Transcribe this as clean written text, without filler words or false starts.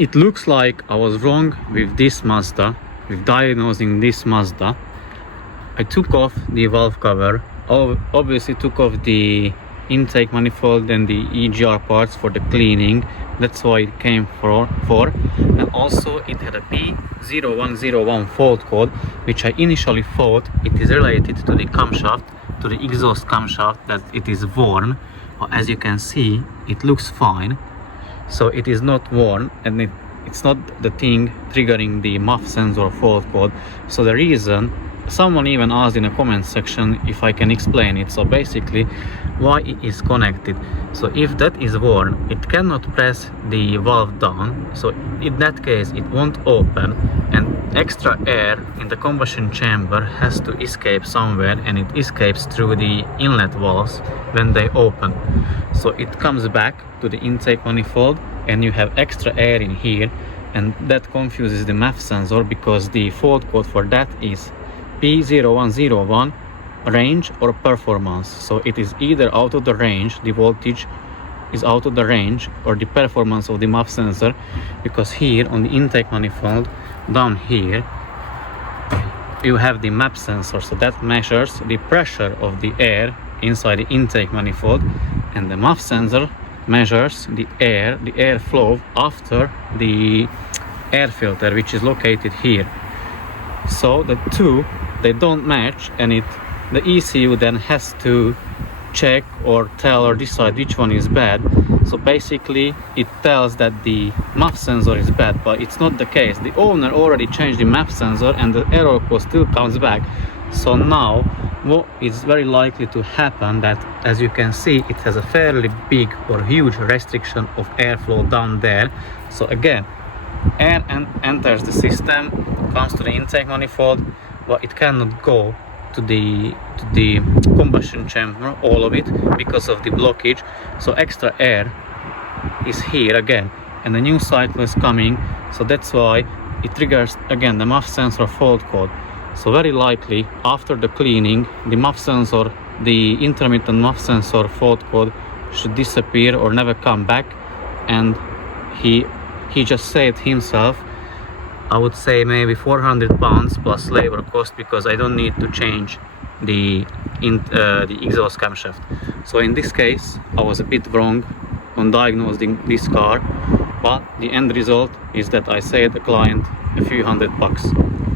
it looks like I was wrong with this Mazda, with diagnosing this Mazda. I took off the valve cover, obviously took off the intake manifold and the EGR parts for the cleaning. That's why it came for. And also it had a P0101 fault code, which I initially thought it is related to the camshaft, to the exhaust camshaft, that it is worn. But as you can see, it looks fine, so it is not worn, and it's not the thing triggering the MAF sensor fault code. So the reason, someone even asked in a comment section if I can explain it. So basically, why it is connected. So if that is worn, it cannot press the valve down, so in that case it won't open, and extra air in the combustion chamber has to escape somewhere, and it escapes through the inlet valves when they open. So it comes back to the intake manifold, and you have extra air in here, and that confuses the MAF sensor, because the fault code for that is P0101 range or performance. So it is either out of the range, the voltage is out of the range, or the performance of the MAF sensor, because here on the intake manifold down here you have the MAP sensor, so that measures the pressure of the air inside the intake manifold, and the MAF sensor measures the air flow after the air filter, which is located here. So the two, they don't match, and the ECU then has to check or tell or decide which one is bad. So basically it tells that the MAF sensor is bad, but it's not the case. The owner already changed the MAF sensor and the error code still comes back. So now what is very likely to happen, that as you can see, it has a fairly big or huge restriction of airflow down there. So again, air enters the system, comes to the intake manifold, but it cannot go to the combustion chamber, all of it, because of the blockage. So extra air is here again, and the new cycle is coming, so that's why it triggers again the MAF sensor fault code. So very likely after the cleaning, the MAF sensor, the intermittent MAF sensor fault code should disappear or never come back. And he just said himself, I would say maybe 400 pounds plus labor cost, because I don't need to change the exhaust camshaft. So in this case I was a bit wrong on diagnosing this car, but the end result is that I saved the client a few $100.